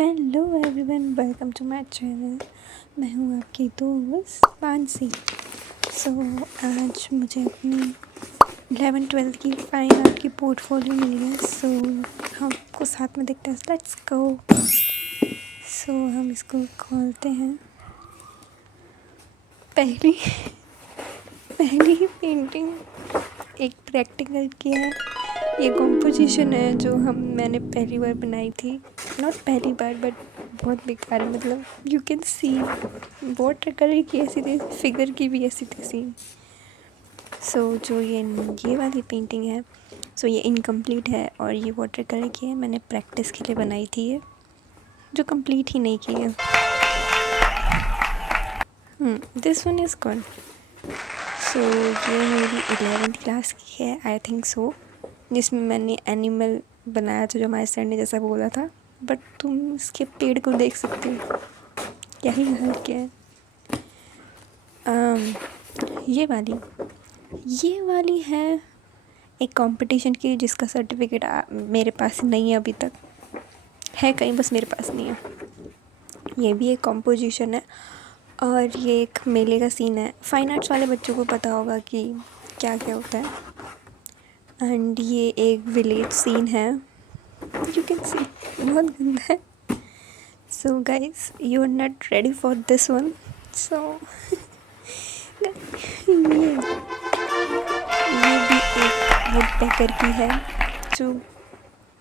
Hello everyone, welcome to my channel. मैं हूँ आपकी दोस्त मानसी। आज मुझे अपनी 11th-12th की फाइन आर्ट की पोर्टफोलियो मिली है। हमको साथ में देखते हैं। Let's go. हम इसको खोलते हैं। पहली पहली पेंटिंग एक प्रैक्टिकल की है। ये कॉम्पोजिशन है जो मैंने पहली बार बनाई थी। नॉट पहली बार बट बहुत बेकार, मतलब you can C water colour की ऐसी थी, फिगर की भी ऐसी थी सीन। जो ये वाली पेंटिंग है, ये इनकम्प्लीट है और ये वाटर कलर की है। मैंने प्रैक्टिस के लिए बनाई थी ये, जो कंप्लीट ही नहीं की है। This one is good. ये मेरी 11th क्लास की है, आई थिंक सो, जिसमें मैंने एनिमल बनाया था जो हमारे सर ने जैसा बोला था। बट तुम इसके पेड़ को देख सकते हो, क्या ही हाल क्या है। ये वाली है एक कंपटीशन की, जिसका सर्टिफिकेट मेरे पास नहीं है अभी तक। है कहीं, बस मेरे पास नहीं है। ये भी एक कंपोजिशन है और ये एक मेले का सीन है। फाइन आर्ट्स वाले बच्चों को पता होगा कि क्या क्या होता है। एंड ये एक विलेज सीन है, यू कैन सी, बहुत गंदा है। Guys, you are not ready for this one. ये भी एक वुड पैकर की है जो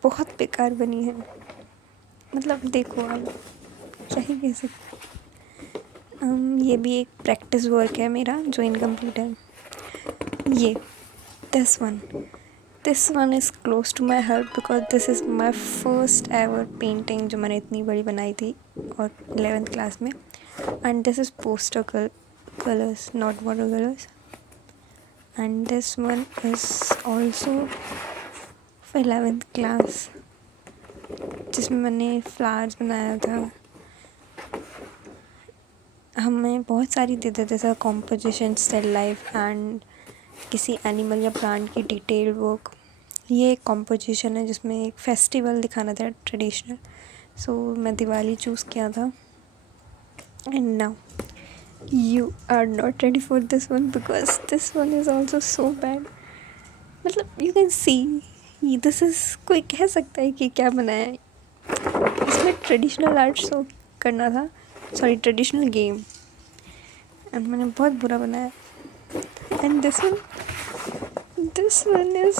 बहुत बेकार बनी है। मतलब देखो आप, क्या ही कह सकते। ये भी एक प्रैक्टिस वर्क है मेरा जो इनकम्प्लीट है। ये this one is close to my heart because this is my first ever painting जो मैंने इतनी बड़ी बनाई थी और 11th क्लास में। And this is poster colours, not water colours. And this one is also for 11th class, जिसमें मैंने फ्लावर्स बनाया था। हमें बहुत सारी देते थे sir, composition, still life and किसी एनिमल या प्लांट की डिटेल वर्क। ये एक कॉम्पोजिशन है जिसमें एक फेस्टिवल दिखाना था, ट्रेडिशनल। मैं दिवाली चूज़ किया था। And now you are not ready for this one because this one is also so bad. मतलब you can see, this is, कोई कह सकता है कि क्या बनाया है। इसमें ट्रेडिशनल आर्ट शो करना था, सॉरी ट्रेडिशनल गेम, एंड मैंने बहुत बुरा बनाया। And this one is,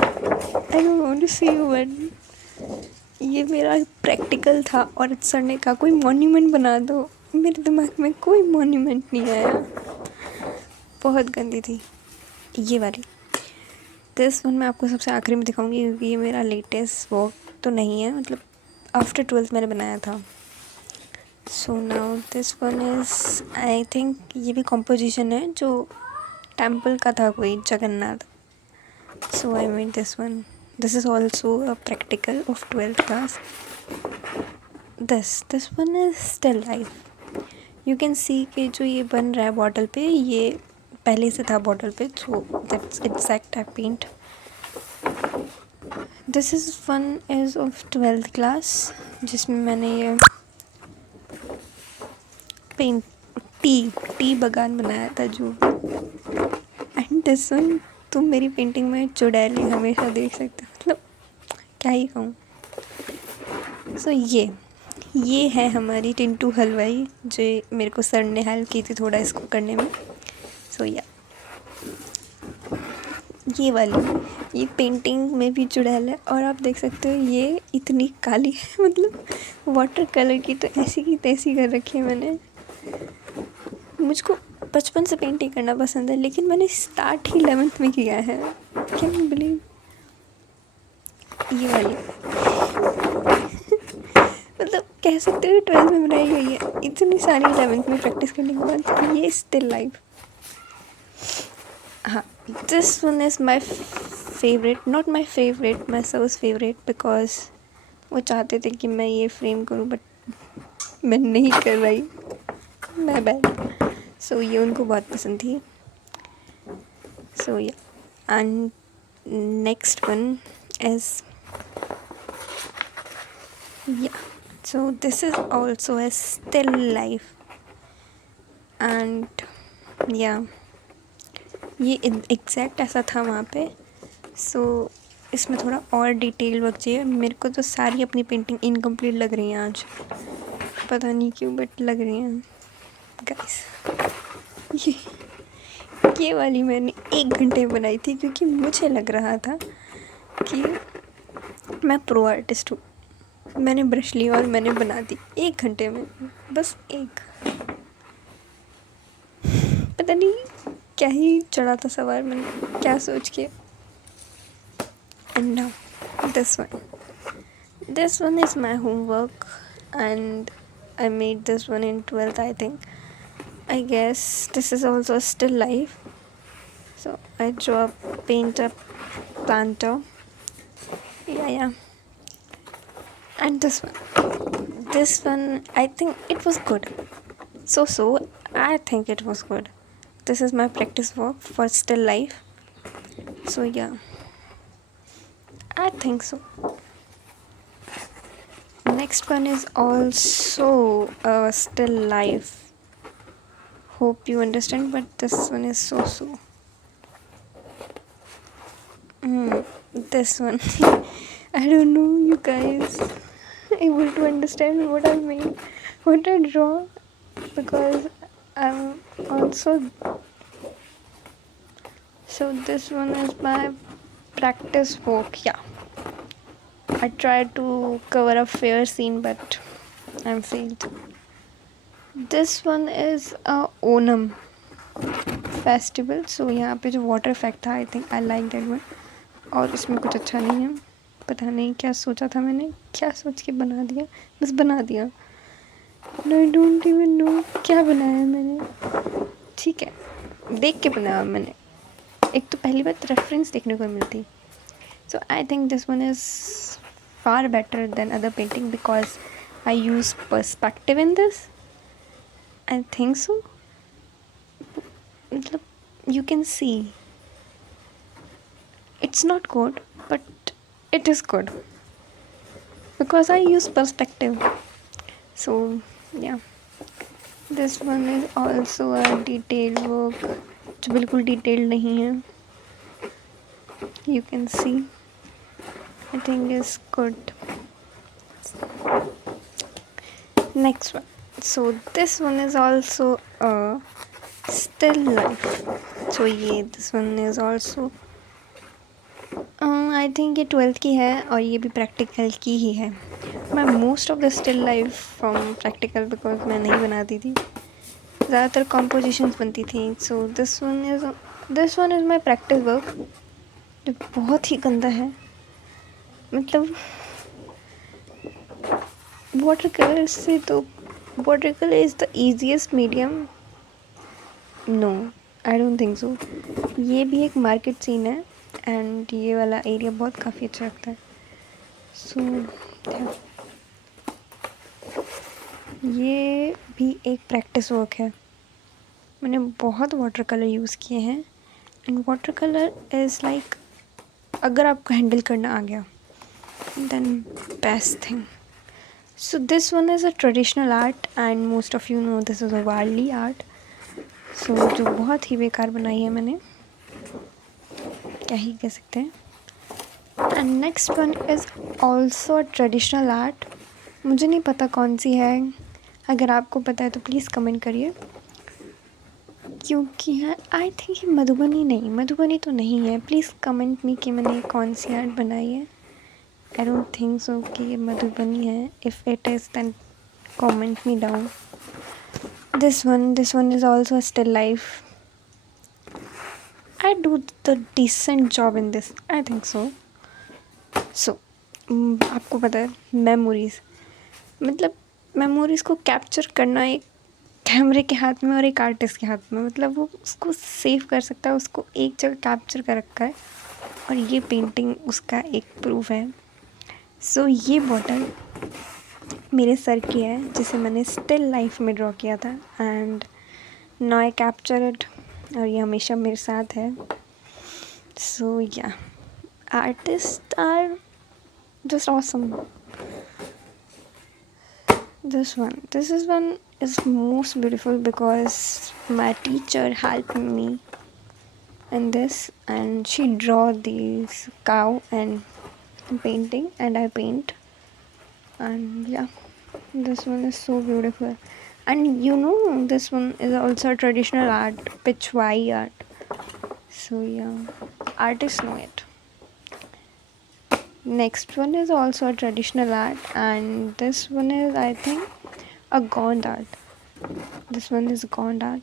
I don't want to see you but ये मेरा प्रैक्टिकल था और सर ने कहा कोई मॉन्यूमेंट बना दो। मेरे दिमाग में कोई मॉन्यूमेंट नहीं आया, बहुत गंदी थी ये वाली। दिस वन मैं आपको सबसे आखिरी में दिखाऊंगी क्योंकि ये मेरा लेटेस्ट वर्क तो नहीं है, मतलब आफ्टर 12th मैंने बनाया था। Now this one is, I think ये भी कॉम्पोजिशन है जो टेम्पल का था, कोई Jagannath. I made this one. This is also a practical of 12th class. This one is still life. You can see कि जो ये बन रहा है बॉटल पे, ये पहले से था बॉटल पे, so that's exact I paint. This is one is of 12th class, जिसमें मैंने ये टी बगान बनाया था जो। एंड दिस वन, तुम मेरी पेंटिंग में चुड़ैलें हमेशा देख सकते हो, मतलब क्या ही कहूँ। ये है हमारी टिंटू हलवाई, जो मेरे को सर ने हेल्प की थी थोड़ा इसको करने में। ये पेंटिंग में भी चुड़ैल है और आप देख सकते हो ये इतनी काली है, मतलब वाटर कलर की तो ऐसी की तैसी कर रखी है मैंने। मुझको बचपन से पेंटिंग करना पसंद है, लेकिन मैंने स्टार्ट ही 11th में किया है। Can you believe? ये वाली मतलब कह सकते हो 12th में बनाई गई है, इतनी सारी 11th में प्रैक्टिस करने के बाद। ये स्टिल लाइफ। हाँ, this one is my favourite, not my favourite, my sir's favourite, because वो चाहते थे कि मैं ये फ्रेम करूँ बट मैं नहीं कर रही, मैं बैड। ये उनको बहुत पसंद थी। And next one is So this is also a still life, and yeah, ये एग्जैक्ट ऐसा था वहाँ पे. सो इसमें थोड़ा और डिटेल वर्क चाहिए. मेरे को तो सारी अपनी पेंटिंग इनकम्प्लीट लग रही हैं आज, पता नहीं क्यों, बट लग रही हैं गाइस. ये वाली मैंने 1 घंटे में बनाई थी, क्योंकि मुझे लग रहा था कि मैं प्रो आर्टिस्ट हूँ. मैंने ब्रश लिया और मैंने बना दी 1 घंटे में, बस एक. पता नहीं क्या ही चढ़ा था सवार मैंने, क्या सोच के. And now this one is my homework, and I made this one in 12th, I think. I guess this is also still life. So I draw a paint a planter. Yeah. And this one, I think it was good. So I think it was good. This is my practice work for still life. So yeah, I think so. Next one is also still life. Hope you understand, but this one is so. This one, I don't know, you guys able to understand what I mean, what I draw, because I'm also. So this one is my practice work. Yeah, I tried to cover a fair scene, but I'm failed. This one is a Onam festival. So यहाँ पे जो water effect था, I think I like that one. और इसमें कुछ अच्छा नहीं है, पता नहीं क्या सोचा था मैंने, क्या सोच के बना दिया, बस बना दिया. आई डोंट इवन नो क्या बनाया मैंने. ठीक है, देख के बनाया मैंने. एक तो पहली बात रेफरेंस देखने को मिलती. So I think this one is far better than other painting, because I use perspective in this. I think so. You can see it's not good, but it is good because I use perspective. So yeah, this one is also a detailed work, जो बिल्कुल detailed नहीं है. You can see, I think is good. Next one. So this one is also a still life. So this one is also I think ये 12th की है, और ये भी प्रैक्टिकल की ही है. मैं most of the still life from practical, because मैं नहीं बनाती थी, ज़्यादातर कॉम्पोजिशंस बनती थी. So this one is my practice work, जो बहुत ही गंदा है. मतलब वाटर कलर से तो water colour is the easiest medium. No, I don't think so. ये भी एक मार्केट सीन है, एंड ये वाला एरिया बहुत काफ़ी अच्छा लगता है. सो ये भी एक प्रैक्टिस वर्क है. मैंने बहुत वाटर कलर यूज़ किए हैं, and water colour is like, अगर आपको हैंडल करना आ गया then best thing. So this one is a traditional art, and most of you know this is a Warli art. So जो बहुत ही बेकार बनाई है मैंने, क्या ही कह सकते हैं. And next one is also a traditional art. मुझे नहीं पता कौन सी है, अगर आपको पता है तो प्लीज़ कमेंट करिए, क्योंकि है आई थिंक ये मधुबनी तो नहीं है. प्लीज़ कमेंट मी कि मैंने कौन सी आर्ट बनाई है. I don't think so कि ये मधुबनी है. If it is, then comment me down. This one is also a still life. I do the decent job in this. I think so. So आपको पता है मेमोरीज़ को capture करना एक कैमरे के हाथ में और एक आर्टिस्ट के हाथ में. मतलब वो उसको सेव कर सकता है, उसको एक जगह कैप्चर कर रखा है, और ये पेंटिंग उसका एक प्रूफ है. सो ये बॉटल मेरे सर की है, जिसे मैंने स्टिल लाइफ में ड्रॉ किया था, and now I capture it, और ये हमेशा मेरे साथ है. So yeah, artist are just awesome. This one is most beautiful because my teacher helped me in this, and she draw these cow and painting, and I paint. And yeah, this one is so beautiful. And this one is also traditional art, Pichwai art. So yeah, artists know it. Next one is also a traditional art, and this one is, I think, a Gond art. This one is Gond art.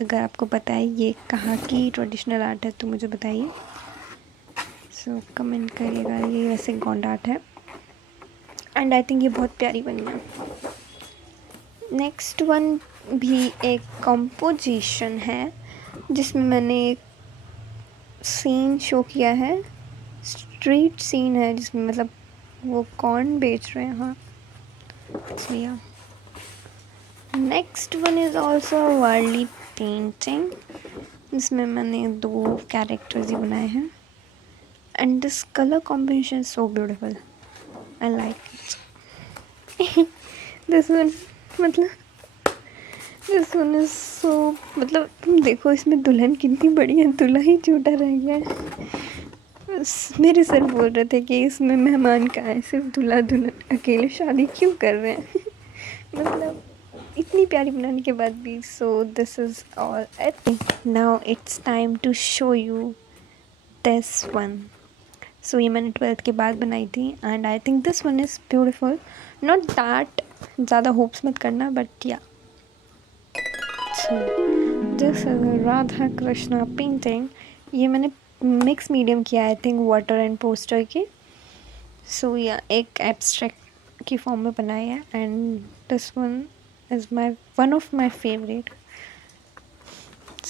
अगर आपको पता है ये कहाँ की traditional art है तो मुझे बताइए. सो कमेंट करिएगा. ये वैसे Gond art है, एंड आई थिंक ये बहुत प्यारी बनी है. नेक्स्ट वन भी एक कंपोजिशन है जिसमें मैंने एक सीन शो किया है. स्ट्रीट सीन है जिसमें मतलब वो कॉर्न बेच रहे हैं. हाँ, इसलिए. Next one is also Warli painting जिसमें मैंने 2 कैरेक्टर्स ही बनाए हैं. And this colour combination so beautiful. I like it. This one मतलब दिस वन इज सो मतलब तुम देखो इसमें दुल्हन कितनी बड़ी है, दूल्हा ही छोटा रह गया है. मेरे सर बोल रहे थे कि इसमें मेहमान कहाँ है, सिर्फ दूल्हा दुल्हन अकेले शादी क्यों कर रहे हैं. मतलब इतनी प्यारी बनाने के बाद भी. So this is all at. Now it's time to show you this one. So ये मैंने 12th के बाद बनाई थी, and I think this one is beautiful. Not that ज़्यादा होप्स मत करना, but yeah. So this is Radha Krishna painting. ये मैंने मिक्स मीडियम किया, I think water and poster की. सो या एक एब्स्ट्रैक्ट की फॉर्म में बनाई है, and this one is one of my favorite.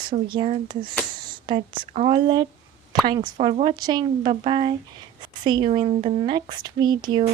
So yeah, that's all it. Thanks for watching. Bye bye. See you in the next video.